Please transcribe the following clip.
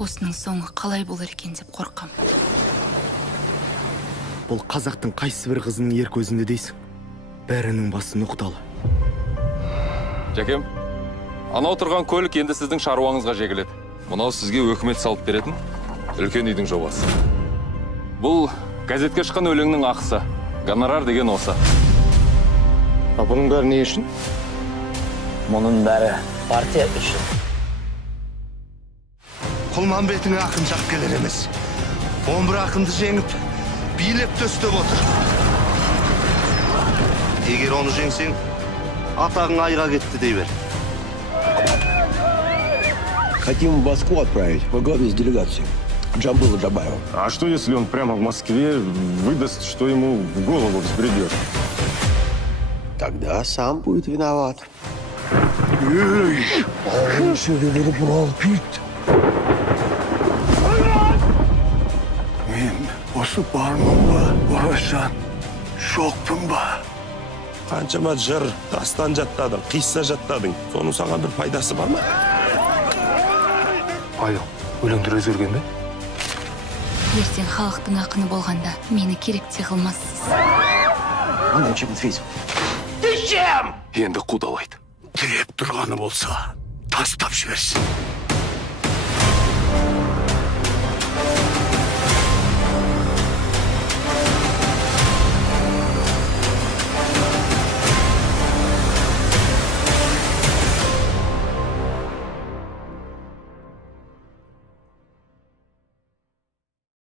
осының соңы қалай болар екен деп қорқам. Бұл қазақтың қайсы бір қызының ер көзінде дейсің? Бәрінің басы ноқталы. Жәкем, анау тұрған көлік енді сіздің шаруаңызға жегіледі. Мұнау сізге өкімет салып беретін үлкен үйдің жобасы. Бұл газетке шыққан өлеңнің ақысы. Гонорар деген осы. Бұның бәрі не үшін? Мұның бәрі партия үшін. Құлманбетіңе ақын жақ келер емес. 11 ақынды жеңіп, билеп төстеп отыр. Егер оны жеңсең, атағың айға кетті дей бер. Хотим в Москву отправить во главе с делегацией Джамбыла Джабаева. А что, если он прямо в Москве выдаст, что ему в голову взбредет? Тогда сам будет виноват. Он söylediğini bunu alıp git. Men осы бармын ба, орасан шоқпын ба? Қаншама жыр, дастан жаттадың, қисса жаттадың. Соның саған бір пайдасы бар ма? Айыл, өлеңдер өзгерген бе? Ертең халықтың ақыны болғанда мені керек те қылмассыз. Он чем ответил? Енді қудалайды. Тіреп тұрғаны болса, тастап жіберсін.